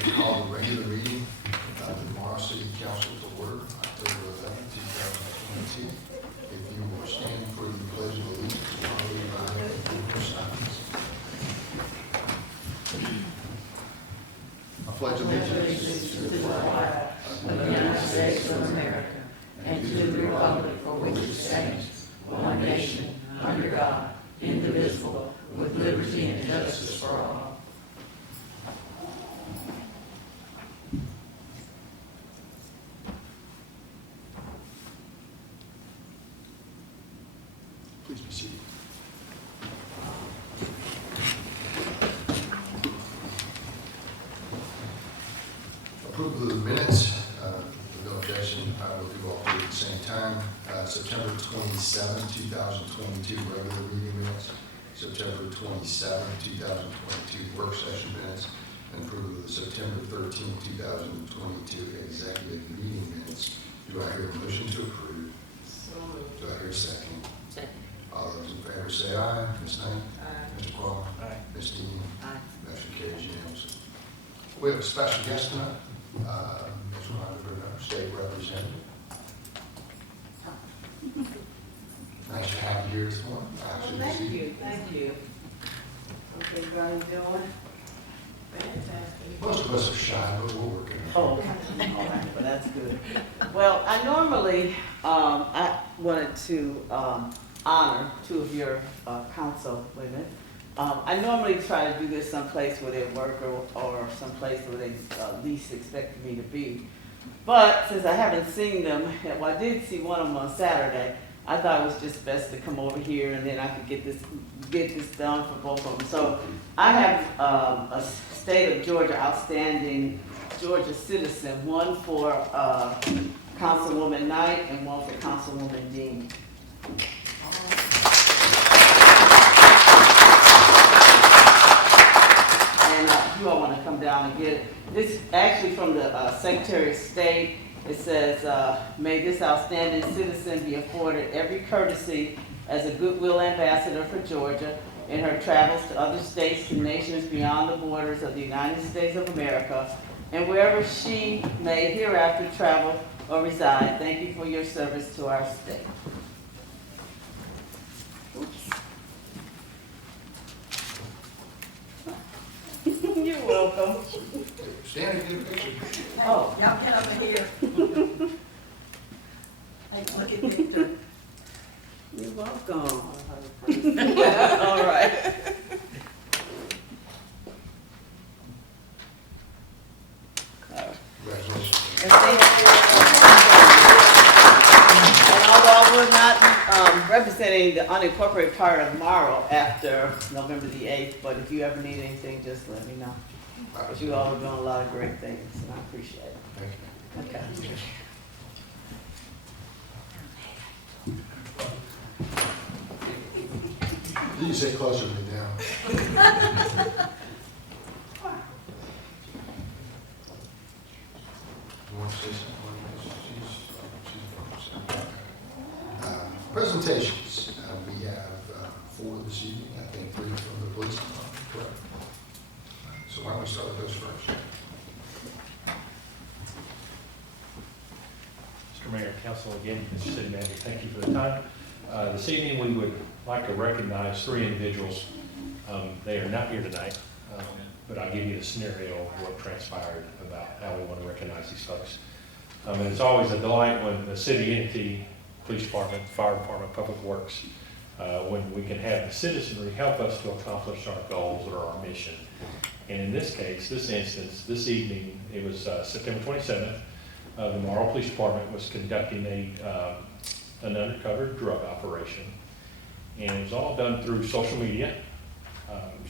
Call the regular meeting of the Morrow City Council to order, October 11, 2022. If you will stand for the pledge of allegiance, followed by your silence. I pledge allegiance to the flag of the United States of America and to the republic for which it stands, one nation, under God, indivisible, with liberty and justice for all. Please be seated. Approval of the minutes. No objection. I will do all three at the same time. September 27, 2022 regular meeting minutes. September 27, 2022 work session minutes. And approval of the September 13, 2022 executive meeting minutes. Do I hear a motion to approve? Do I hear a second? Second. All those in favor say aye. Ms. Knight? Aye. Mr. Qualls? Aye. Ms. Dean? Aye. Motion carries unanimously. We have a special guest tonight. Ms. Rhonda, our state representative. Nice to have you here this morning. Actually, this Thank evening. you, thank you. How's everybody doing? Fantastic. Most of us are shy, but we'll work it out. Oh, okay. All right, well, that's good. Well, I normally, I wanted to honor two of your council women. I normally try to do this someplace where they work or someplace where they least expect me to be. But since I haven't seen them, well, I did see one of them on Saturday. I thought it was just best to come over here and then I could get this done for both of them. So I have a state of Georgia outstanding Georgia citizen, one for Councilwoman Knight and one for Councilwoman Dean. And you all want to come down and get it. This actually from the Secretary of State. It says, may this outstanding citizen be afforded every courtesy as a goodwill ambassador for Georgia in her travels to other states and nations beyond the borders of the United States of America, and wherever she may hereafter travel or reside. Thank you for your service to our state. You're welcome. Stand and get a picture. Oh, Y'all get over here. Take a look at Victor. you're welcome. All right. Congratulations. And although I will not be representing the unincorporated part of Morrow after November the 8th, but if you ever need anything, just let me know. Because you all are doing a lot of great things, and I appreciate it. Thank you. Okay. You can sit closer to me now. You want to say something? Presentations. We have 4 this evening. I think 3 from the police department, correct? So why don't we start with those first? Mr. Mayor, Council, again, Mr. City Manager, thank you for the time. This evening, we would like to recognize 3 individuals. They are not here tonight, but I'll give you the scenario of what transpired about how we want to recognize these folks. And it's always a delight when the city entity, police department, fire department, public works, when we can have the citizenry help us to accomplish our goals or our mission. And in this case, this instance, this evening, it was September 27th, the Morrow Police Department was conducting an undercover drug operation. And it was all done through social media.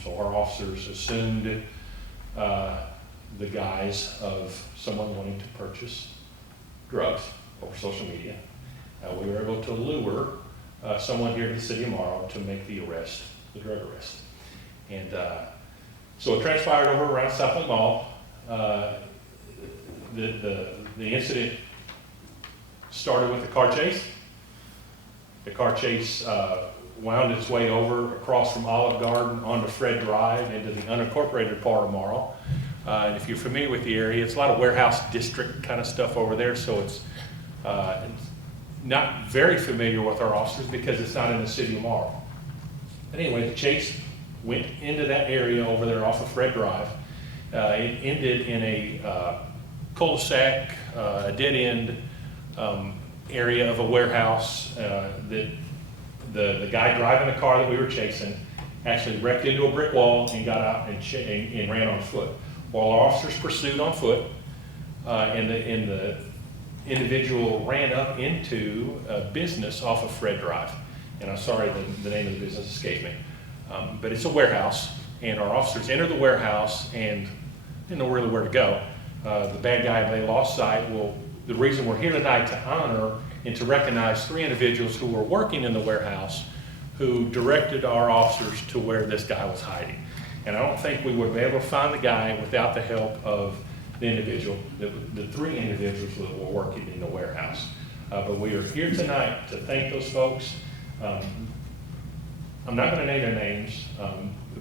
So our officers assumed the guise of someone wanting to purchase drugs over social media. We were able to lure someone here to the city of Morrow to make the arrest, the drug arrest. And so it transpired over around Southland Mall. The incident started with a car chase. The car chase wound its way over across from Olive Garden onto Fred Drive into the unincorporated part of Morrow, And if you're familiar with the area, it's a lot of warehouse district kind of stuff over there, so it's not very familiar with our officers because it's not in the city of Morrow. But anyway, the chase went into that area over there off of Fred Drive. It ended in a cul-de-sac, a dead-end area of a warehouse that the guy driving the car that we were chasing actually wrecked into a brick wall and got out and ran on foot. While our officers pursued on foot, and the individual ran up into a business off of Fred Drive. And I'm sorry, the name of the business escaped me. But it's a warehouse, and our officers entered the warehouse and didn't know really where to go. The bad guy, they lost sight. Well, the reason we're here tonight to honor and to recognize 3 individuals who were working in the warehouse who directed our officers to where this guy was hiding. And I don't think we would be able to find the guy without the help of the individual, the 3 individuals that were working in the warehouse. But we are here tonight to thank those folks. I'm not going to name their names,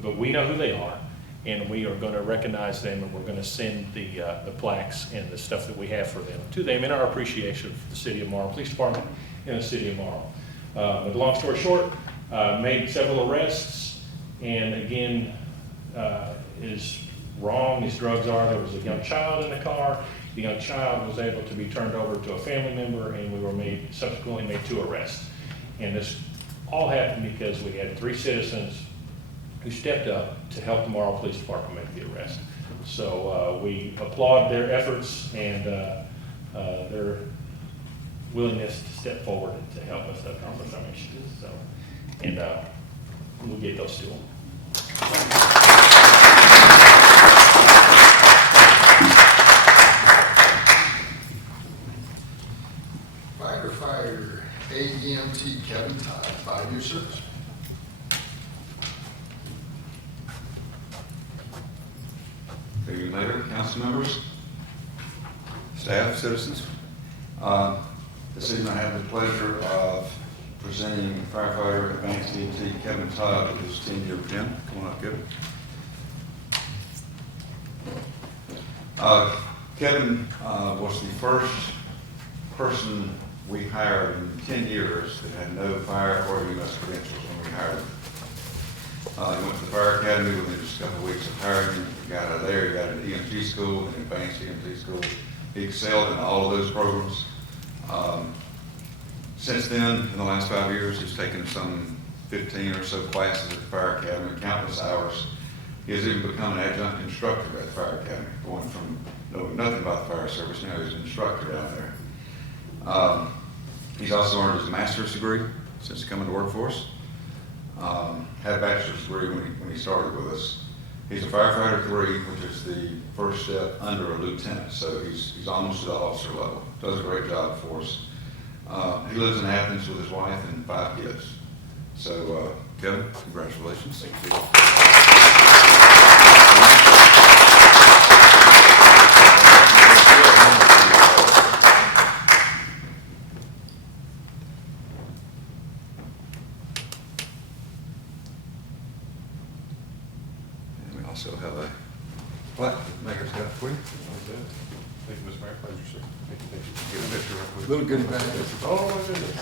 but we know who they are, and we are going to recognize them, and we're going to send the plaques and the stuff that we have for them to them in our appreciation for the City of Morrow Police Department and the City of Morrow. But long story short, made several arrests, and again, as wrong as drugs are, there was a young child in the car. The young child was able to be turned over to a family member, and we were subsequently made 2 arrests. And this all happened because we had 3 citizens who stepped up to help the Morrow Police Department make the arrest. So we applaud their efforts and their willingness to step forward and to help us accomplish our mission. So, and we'll get those to them. Firefighter AEMT Kevin Todd, 5-year service. Good evening, Mayor, council members, staff, citizens. This evening I have the pleasure of presenting firefighter advanced EMT Kevin Todd with his 10-year pin. Come on up, Kevin. Kevin was the first person we hired in 10 years that had no fire or EMS credentials when we hired him. He went to the fire academy within just a couple of weeks of hiring him. He got out of there, he got into EMT school and advanced EMT school. He excelled in all of those programs. Since then, in the last 5 years, he's taken some 15 or so classes at the fire academy, countless hours. He has even become an adjunct instructor at the fire academy, going from knowing nothing about the fire service, now he's an instructor down there. He's also earned his master's degree since coming to work for us. Had a bachelor's degree when he started with us. He's a firefighter 3, which is the first step under a lieutenant, so he's almost at the officer level. Does a great job for us. He lives in Athens with his wife and 5 kids. So, Kevin, congratulations. Thank you. And we also have a plaque that Mayor's got for you. Thank you, Mr. Mayor. Pleasure, sir. Thank you. Get a picture real quick. Little goodie bag. Oh, my goodness.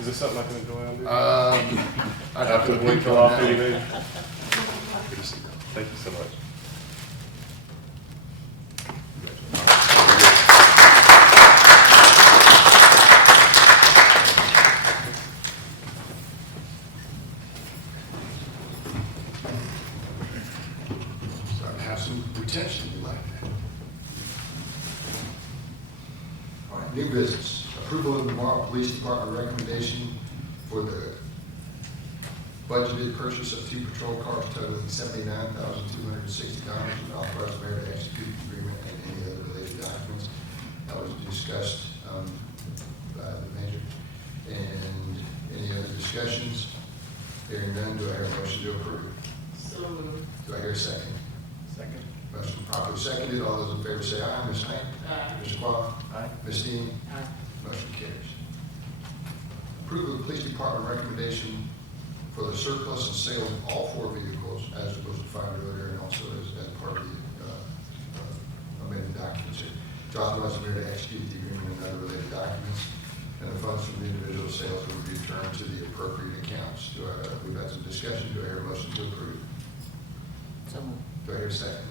Is this something I can enjoy on duty? I'd have to wait till off duty, maybe? Good to see you. Thank you so much. Starting to have some retention, you like that. All right, new business. Approval of the Morrow Police Department recommendation for the budgeted purchase of 2 patrol cars totaling $79,260 and authorize the mayor to execute the agreement and any other related documents. That was discussed by the mayor. And any other discussions? Hearing none, do I hear a motion to approve? So moved. Do I hear a second? Second. Motion properly seconded. All those in favor say aye. Ms. Knight? Aye. Mr. Quam? Aye. Ms. Dean? Aye. Motion carries. Approval of the police department recommendation for the surplus and sale of all 4 vehicles as was defined earlier and also as part of the to authorize the mayor to execute the agreement and other related documents, and the funds from the individual sales will be returned to the appropriate accounts. We've had some discussion. Do I hear a motion to approve? So moved. Do I hear a second?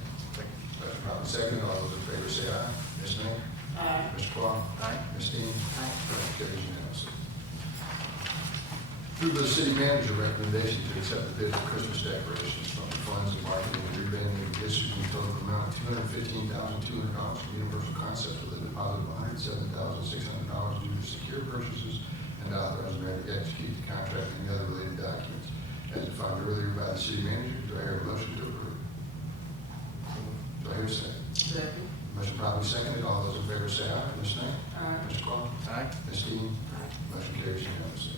Motion properly seconded. All those in favor say aye. Ms. May? Aye. Mr. Quam? Aye. Ms. Dean? Aye. Motion carries unanimously. Approve the city manager recommendation to accept the bid for Christmas decorations from the funds of marketing and rebranding and distributing total amount of $215,200 from Universal Concepts with a deposit of $107,600 due to secure purchases, and authorize the mayor to execute the contract and the other related documents as defined earlier by the city manager. Do I hear a motion to approve? Do I hear a second? Second. Motion properly seconded. All those in favor say aye. Ms. Knight? Aye. Mr. Quam? Aye. Ms. Dean? Motion carries unanimously.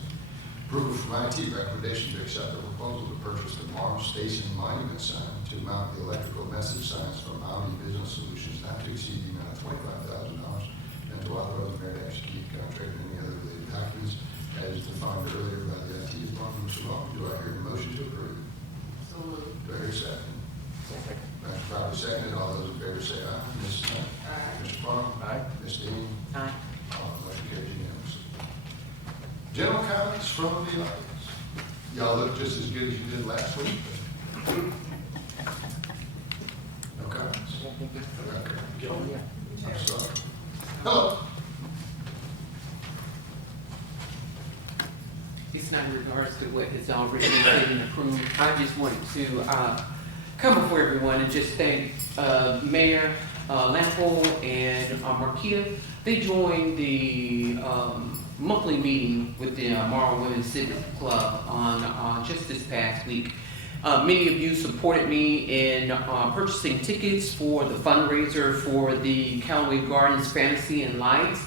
Approval from IT recommendation to accept the proposal to purchase the Morrow Station Monument sign to mount the electrical message signs from Omni Business Solutions not to exceed the amount of $25,000, and to authorize the mayor to execute the contract and any other related documents as defined earlier by the IT department. Mr. Long, do I hear a motion to approve? So moved. Do I hear a second? Second. Motion properly seconded. All those in favor say aye. Ms. Knight? Aye. Mr. Quam? Aye. Ms. Dean? Aye. Motion carries unanimously. General comments from the audience. Y'all look just as good as you did last week. No comments? Okay. Oh, yeah. I'm sorry. Hello. It's not in regards to what has already been approved. I just wanted to come before everyone and just thank Mayor Lampo and Marquita. They joined the monthly meeting with the Morrow Women's Civic Club on just this past week. Many of you supported me in purchasing tickets for the fundraiser for the Callaway Gardens Fantasy and Lights.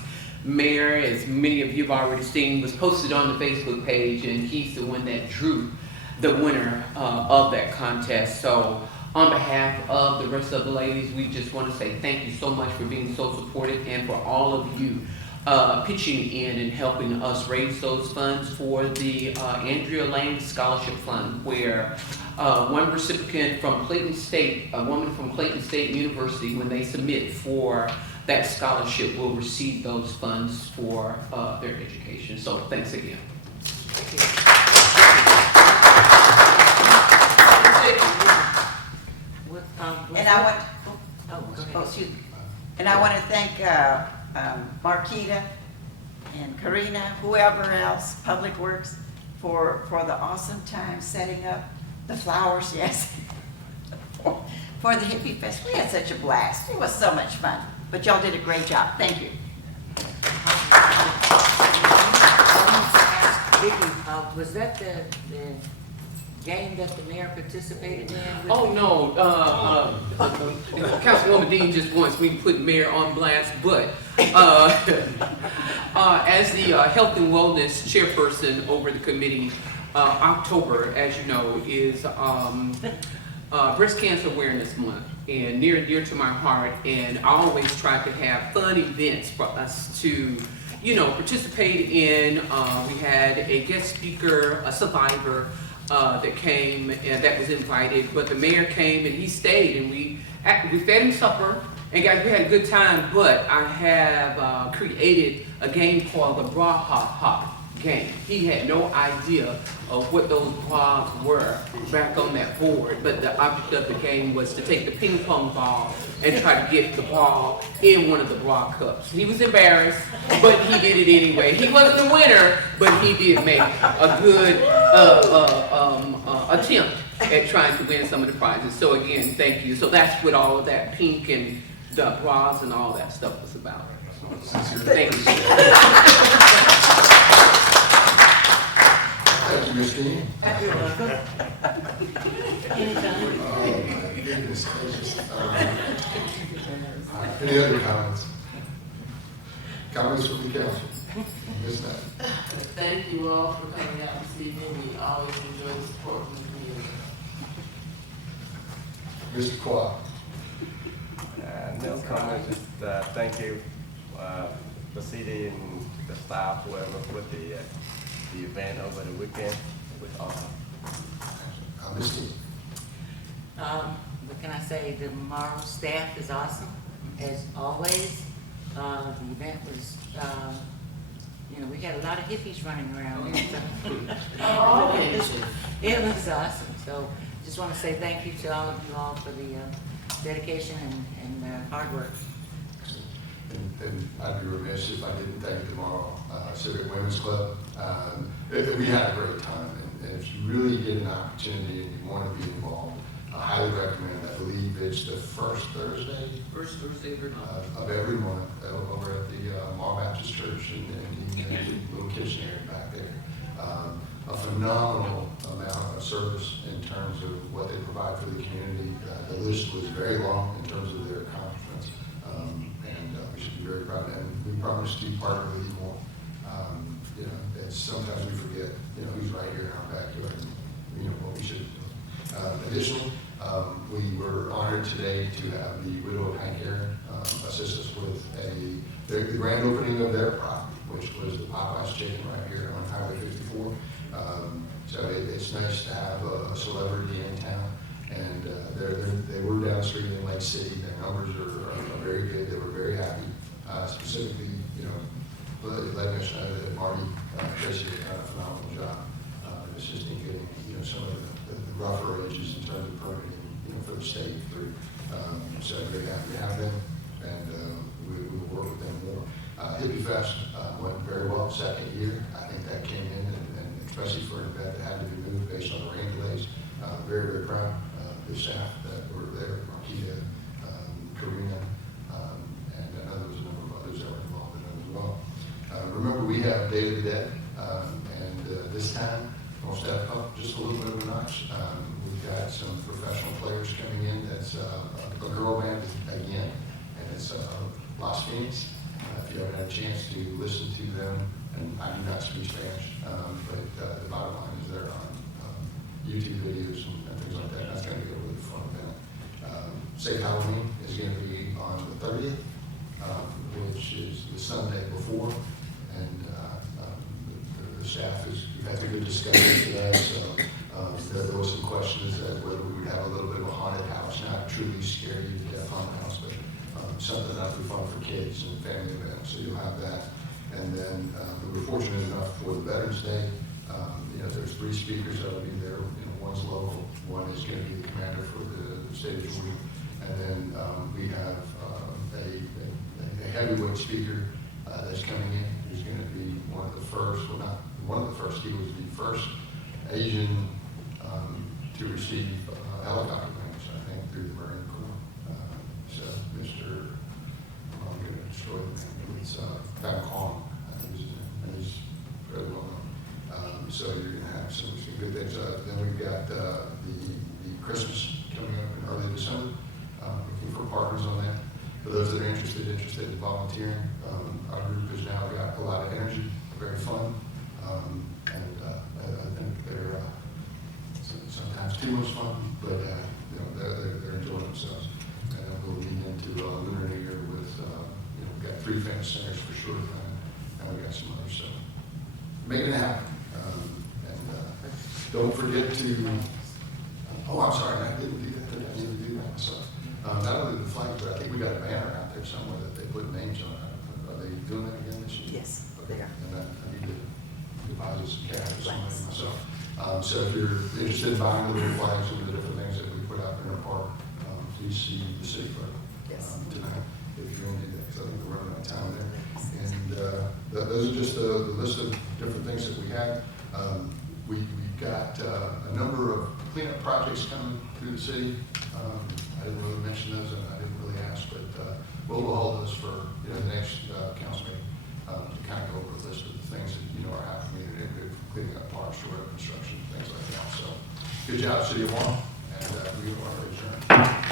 Mayor, as many of you have already seen, was posted on the Facebook page, and he's the one that drew the winner of that contest. So on behalf of the rest of the ladies, we just want to say thank you so much for being so supportive, and for all of you pitching in and helping us raise those funds for the Andrea Lane Scholarship Fund, where one recipient from Clayton State, a woman from Clayton State University, when they submit for that scholarship, will receive those funds for their education. So thanks again. And I want, Go oh, ahead. excuse me. And I want to thank Marquita and Karina, whoever else, Public Works, for the awesome time setting up the flowers, yes, for the Hippie Fest. We had such a blast. It was so much fun. But y'all did a great job. Thank you. Vicky, was that the game that the mayor participated in? Oh, no, Councilwoman Dean just wants me to put Mayor on blast, but as the Health and Wellness Chairperson over the committee, October, as you know, is Breast Cancer Awareness Month, and near and dear to my heart, and I always try to have fun events for us to, participate in. We had a guest speaker, a survivor, that came and that was invited, but the mayor came and he stayed, and we fed him supper, and guys, we had a good time. But I have created a game called the Bra Hop Hop game. He had no idea of what those bras were back on that board, but the object of the game was to take the ping pong ball and try to get the ball in one of the bra cups. He was embarrassed, but he did it anyway. He wasn't the winner, but he did make a good attempt at trying to win some of the prizes. So again, thank you. So that's what all of that pink and the bras and all that stuff was about. Thank you. Thank you, Ms. Dean. You're welcome. Anytime. Oh, my goodness gracious. Any other comments? Comments from the council? Ms. Knight? Thank you all for coming out this evening. We always enjoy the support from the community. Mr. Quah? No comments, just thank you, the city and the staff, whoever put the event over the weekend. It was awesome. Ms. Dean? What can I say? The Morrow staff is awesome, as always. The event was, you know, we had a lot of hippies running around. It was awesome. So just want to say thank you to all of you all for the dedication and hard work. And I'd be remiss if I didn't thank the Morrow Civic Women's Club. We had a great time, and if you really get an opportunity and you want to be involved, I highly recommend. I believe it's the first Thursday First Thursday every month. of every month over at the Morrow Baptist Church and the little kitchen area back there. A phenomenal amount of service in terms of what they provide for the community. The list was very long in terms of their accomplishments, and we should be very proud. And we promise to partner with you more. You know, it's sometimes we forget, you know, who's right here in our backyard, and, you know, what we should do. Additionally, we were honored today to have the widow of Hank Aaron assist us with the grand opening of their property, which was the Popeyes Chicken right here on Highway 54. So it's nice to have a celebrity in town, and they were down the street in Lake City. Their numbers are very good. They were very happy. Specifically, you know, letting us know that Marty Tracy had done a phenomenal job assisting getting, you know, some of the rougher edges in terms of permitting, you know, for the state through. So very happy to have them, and we will work with them more. Hippie Fest went very well, second year. I think that came in, and especially for an event that had to be moved based on the rain delays. Very, very proud of the staff that were there, Marquita, Karina, and I know there was a number of others that were involved in it as well. Remember, we have Day of the Dead, and this time, we'll step up just a little bit of a notch. We've got some professional players coming in. That's a girl band again, and it's Las Phoenix. If you haven't had a chance to listen to them, and I do not speak Spanish, but the bottom line is they're on YouTube videos and things like that. That's going to be a really fun event. Safe Halloween is going to be on the 30th, which is the Sunday before, and the staff we've had a good discussion today, so there was some questions as whether we would have a little bit of a haunted house, not truly scare you to death haunted house, but something that would be fun for kids and family events, so you'll have that. And then we were fortunate enough for the Veterans Day, you know, there's 3 speakers that will be there. You know, one's local, one is going to be the commander for the state of Georgia, and then we have a heavyweight speaker that's coming in, who's going to be one of the first, well, not one of the first, he was the first Asian to receive helicopter wings, I think, through the Marine Corps. So Mr. I'm going to destroy the name, it's Van Kong, I think is his name, and he's very well known. So you're going to have some good things. Then we've got the Christmas coming up in early December. Looking for partners on that. For those that are interested in volunteering, our group has now got a lot of energy, very fun, and I think they're sometimes too much fun, but you know, they're enjoying themselves. And then we'll lead into Lunar New Year with you know, we've got 3 famous singers for sure, and we got some others. So making it happen. Don't forget to. Oh, I'm sorry, I didn't do that. I didn't do that myself. Not only the flags, but I think we got a banner out there somewhere that they put names on. Are they doing that again this year? Yes, Okay. they are. And then I need to deposit some cash or something myself. So if you're interested in buying the little flags and the different things that we put out in our park, please see the city clerk tonight if you're going to do that, because I think we're running out of time there. And those are just the list of different things that we had. We've got a number of cleanup projects coming through the city. I didn't really mention those, and I didn't really ask, but we'll hold those for the next council meeting to kind of go over a list of the things that are happening in cleaning up parks, road construction, things like that. So, good job, City of Morrow, and we are adjourned.